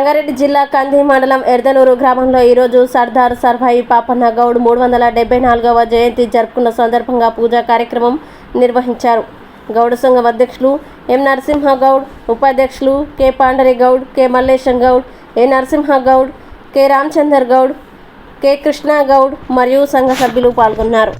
రంగారెడ్డి జిల్లా కంది మండలం ఎర్దనూరు గ్రామంలో ఈరోజు సర్దార్ సర్వాయి పాపన్న గౌడ్ 374వ జయంతి జరుపుకున్న సందర్భంగా పూజా కార్యక్రమం నిర్వహించారు. గౌడ సంఘం అధ్యక్షులు ఎం నరసింహ గౌడ్, ఉపాధ్యక్షులు కె పాండరి గౌడ్, కె మల్లేశం గౌడ్, ఎ నరసింహ గౌడ్, కె రామచందర్ గౌడ్, కె కృష్ణ గౌడ్ మరియు సంఘ సభ్యులు పాల్గొన్నారు.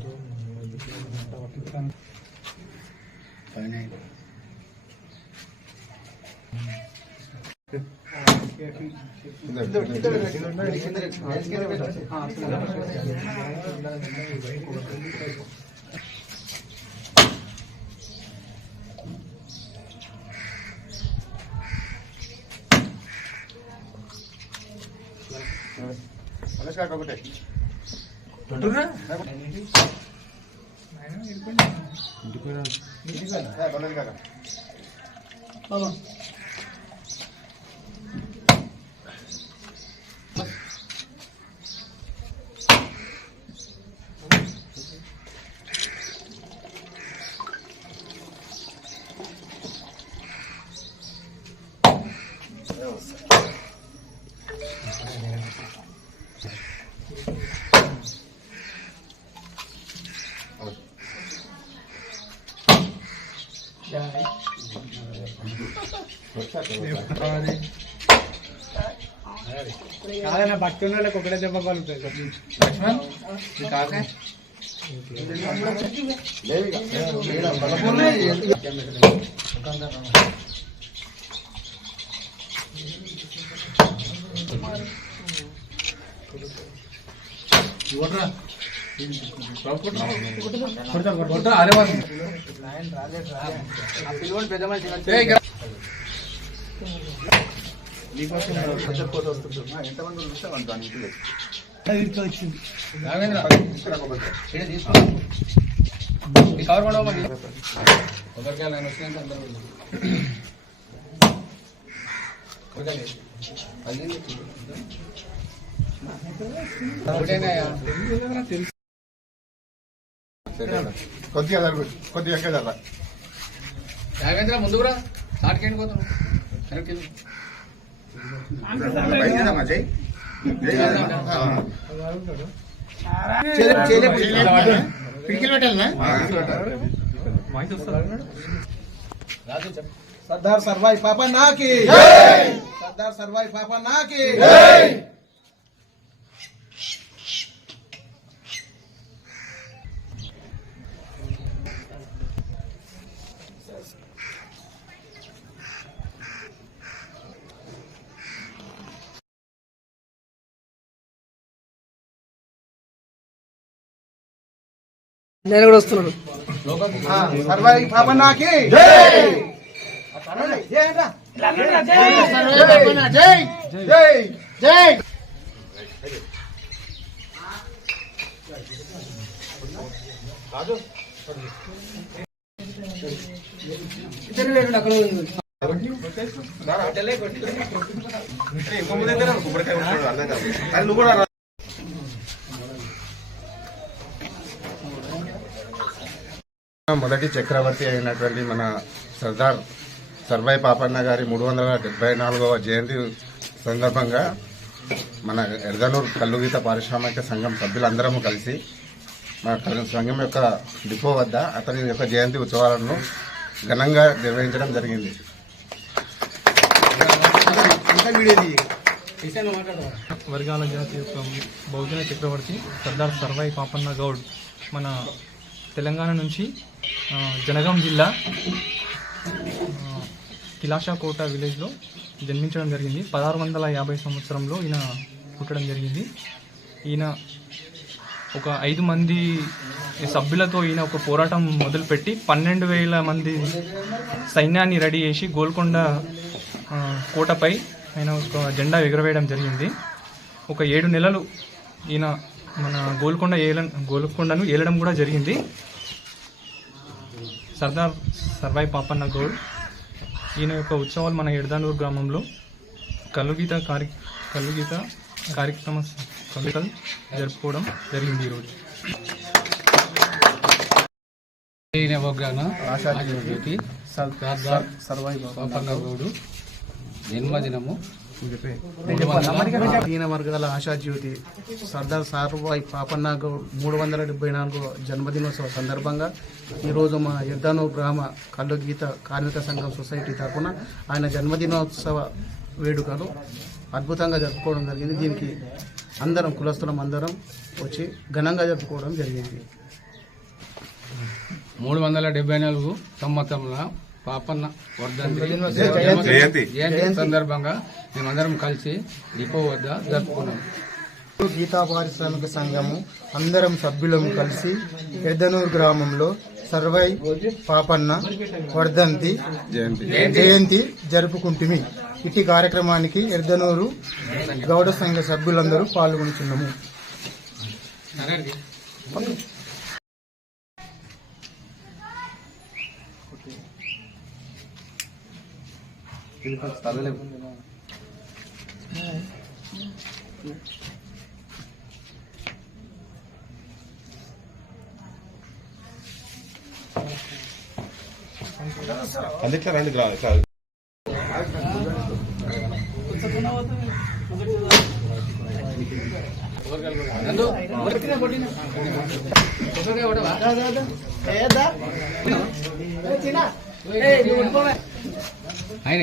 భక్తి ఉన్న వాళ్ళకి ఒకటే దెబ్బ కలుగుతుంది. కొద్దిగా ముందుకురా సాటికేంటి పోతాను సర్దార్ సర్వాయి పాపన్న కి సర్దార్ సర్వాయి పాపన్న కి నేను కూడా వస్తున్నాను. సర్వాయి పాపన్నకి మొదటి చక్రవర్తి అయినటువంటి మన సర్దార్ సర్వాయి పాపన్న గారి 374వ జయంతి సందర్భంగా మన ఎర్దనూరు కల్లుగీత పారిశ్రామిక సంఘం సభ్యులందరము కలిసి మన సంఘం యొక్క డిపో వద్ద అతని యొక్క జయంతి ఉత్సవాలను ఘనంగా నిర్వహించడం జరిగింది. వర్గాల జాతి యొక్క బహుజన చక్రవర్తి సర్దార్ సర్వాయి పాపన్న గౌడ్ మన తెలంగాణ నుంచి జనగాం జిల్లా కిలాషాకోట విలేజ్లో జన్మించడం జరిగింది. 1650 సంవత్సరంలో ఈయన పుట్టడం జరిగింది. ఈయన ఒక 5 మంది సభ్యులతో ఈయన ఒక పోరాటం మొదలుపెట్టి 12,000 మంది సైన్యాన్ని రెడీ చేసి గోల్కొండ కోటపై ఆయన ఒక జెండా ఎగురవేయడం జరిగింది. ఒక 7 నెలలు ఈయన మన గోల్కొండను ఏలడం కూడా జరిగింది. సర్దార్ సర్వాయి పాపన్న గౌడ్ ఈయన యొక్క ఉత్సవాలు మన ఎర్దనూరు గ్రామంలో కల్లుగీత కార్యక్రమ జరుపుకోవడం జరిగింది. ఈరోజు సర్దార్ సర్వాయి పాపన్న గౌడ్ జన్మదినము హీన వర్గాల ఆశాజ్యోతి సర్దార్ సార్వాయి పాపన్న గౌడ్ 374 జన్మదినోత్సవ సందర్భంగా ఈరోజు మా ఎర్దానూరు గ్రామ కళ్ళు గీత కార్మిక సంఘం సొసైటీ తరఫున ఆయన జన్మదినోత్సవ వేడుకలు అద్భుతంగా జరుపుకోవడం జరిగింది. దీనికి అందరం కులస్తులం అందరం వచ్చి ఘనంగా జరుపుకోవడం జరిగింది. 374 సంవత్సరంలో పాపన్న వర్ధంతి జయంతి సందర్భంగా మేమందరం కలిసి డిపో వద్ద జరుపుకున్నాం. గీతా పారిశ్రామిక సంఘము అందరం సభ్యులం కలిసి ఎర్దనూరు గ్రామంలో సర్వై పాపన్న వర్ధంతి జయంతి జరుపుకుంటుమి. ఇటు కార్యక్రమానికి ఎర్దనూరు గౌడ సంఘ సభ్యులందరూ పాల్గొంటున్నాము. అందుకే రండి ఆయన